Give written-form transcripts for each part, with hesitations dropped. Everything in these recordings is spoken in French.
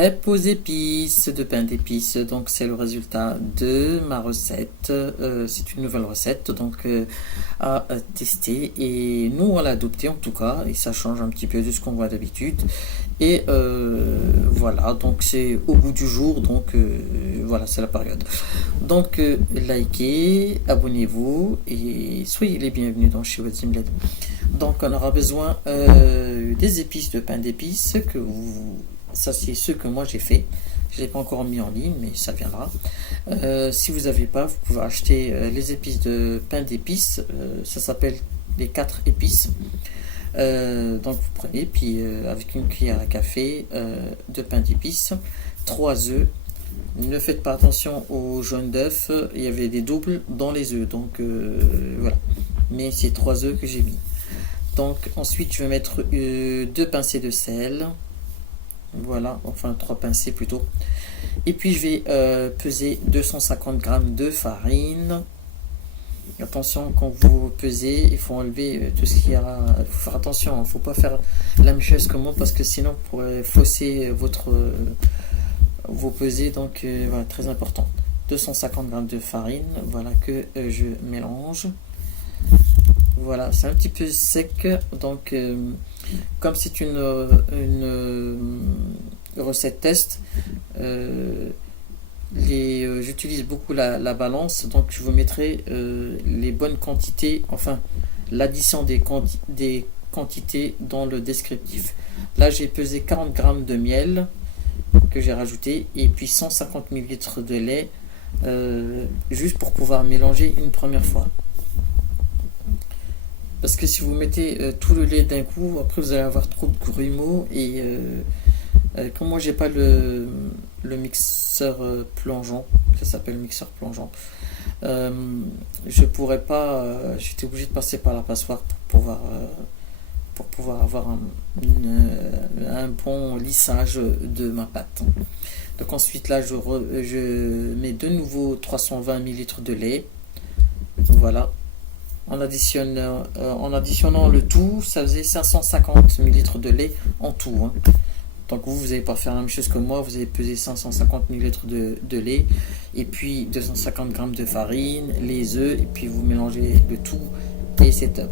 crêpes aux épices de pain d'épices. Donc c'est le résultat de ma recette. C'est une nouvelle recette donc à tester, et nous on l'a adopté en tout cas, et ça change un petit peu de ce qu'on voit d'habitude. Et voilà, donc c'est au goût du jour, donc voilà, c'est la période. Donc likez, abonnez-vous et soyez les bienvenus dans chez Wadzimled. Donc on aura besoin des épices de pain d'épices, ça c'est ce que moi j'ai fait. Je ne l'ai pas encore mis en ligne, mais ça viendra. Si vous n'avez pas, vous pouvez acheter les épices de pain d'épices. Ça s'appelle les 4 épices. Donc vous prenez, puis avec une cuillère à café de pain d'épices, 3 œufs. Ne faites pas attention aux jaunes d'œufs, il y avait des doubles dans les œufs, donc voilà. Mais c'est 3 œufs que j'ai mis. Donc ensuite je vais mettre 2 pincées de sel. Voilà, enfin 3 pincées plutôt. Et puis je vais peser 250 g de farine. Attention, quand vous pesez, il faut enlever tout ce qu'il y a. Il faut faire attention, il ne faut pas faire la même chose que moi, parce que sinon vous pourrez fausser vos pesées. Donc voilà, très important. 250 g de farine, voilà, que je mélange. Voilà, c'est un petit peu sec, donc comme c'est une recette test, j'utilise beaucoup la balance, donc je vous mettrai les bonnes quantités, enfin l'addition des quantités dans le descriptif. Là j'ai pesé 40 g de miel que j'ai rajouté, et puis 150 ml de lait, juste pour pouvoir mélanger une première fois. Parce que si vous mettez tout le lait d'un coup, après vous allez avoir trop de grumeaux, et comme moi j'ai pas le mixeur plongeant, ça s'appelle mixeur plongeant, je pourrais pas, j'étais obligé de passer par la passoire pour pouvoir avoir un bon lissage de ma pâte. Donc ensuite là je mets de nouveau 320 ml de lait. Voilà. En additionnant le tout, ça faisait 550 ml de lait en tout, hein. Donc vous n'allez pas faire la même chose que moi, vous allez peser 550 ml de lait, et puis 250 g de farine, les œufs, et puis vous mélangez le tout, et c'est top.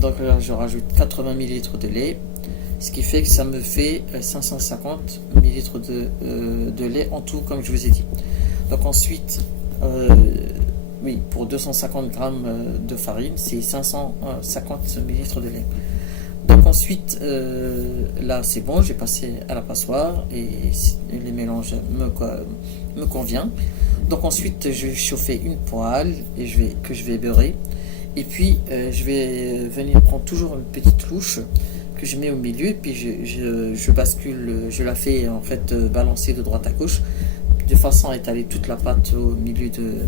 Donc là je rajoute 80 ml de lait, ce qui fait que ça me fait 550 ml de lait en tout, comme je vous ai dit. Donc ensuite, oui, pour 250 g de farine, c'est 550 ml de lait. Donc ensuite, là c'est bon, j'ai passé à la passoire, et les mélanges me convient. Donc ensuite, je vais chauffer une poêle que je vais beurrer. Et puis je vais venir prendre toujours une petite louche que je mets au milieu, et puis je bascule, je la fais en fait balancer de droite à gauche, de façon à étaler toute la pâte au milieu de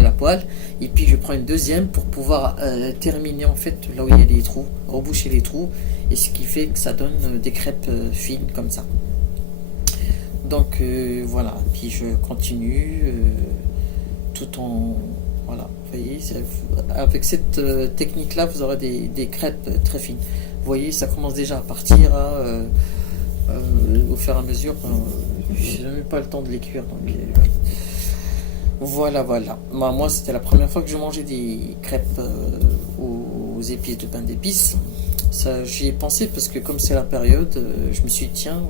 la poêle. Et puis je prends une deuxième pour pouvoir terminer en fait là où il y a les trous, reboucher les trous, et ce qui fait que ça donne des crêpes fines comme ça. Donc voilà, puis je continue tout en... Voilà, vous voyez, avec cette technique là vous aurez des crêpes très fines. Vous voyez, ça commence déjà à partir au fur et à mesure. Je n'ai même pas le temps de les cuire, donc voilà. Moi c'était la première fois que je mangeais des crêpes aux épices de pain d'épices. J'y ai pensé parce que comme c'est la période, je me suis dit tiens,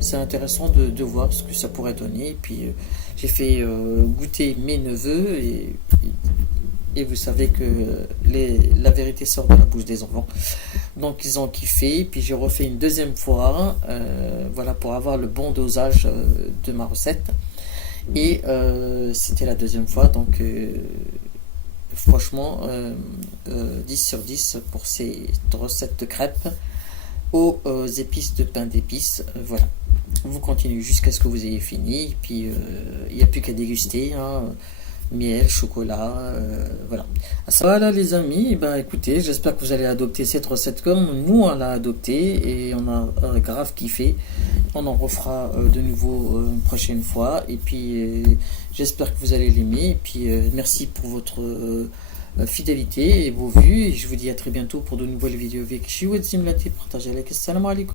c'est intéressant de voir ce que ça pourrait donner. Et puis j'ai fait goûter mes neveux, et vous savez que la vérité sort de la bouche des enfants. Donc ils ont kiffé, puis j'ai refait une deuxième fois, voilà, pour avoir le bon dosage de ma recette. Et c'était la deuxième fois, donc franchement 10 sur 10 pour cette recette de crêpes aux épices de pain d'épices. Voilà, vous continuez jusqu'à ce que vous ayez fini, et puis il n'y a plus qu'à déguster, hein. Miel, chocolat, voilà. Voilà les amis, ben écoutez, j'espère que vous allez adopter cette recette comme nous on l'a adoptée, et on a grave kiffé. On en refera de nouveau une prochaine fois, et puis j'espère que vous allez l'aimer, et puis merci pour votre fidélité et vos vues, et je vous dis à très bientôt pour de nouvelles vidéos avec Shiwadzim Latif. Partagez avec. Assalamu alaikum.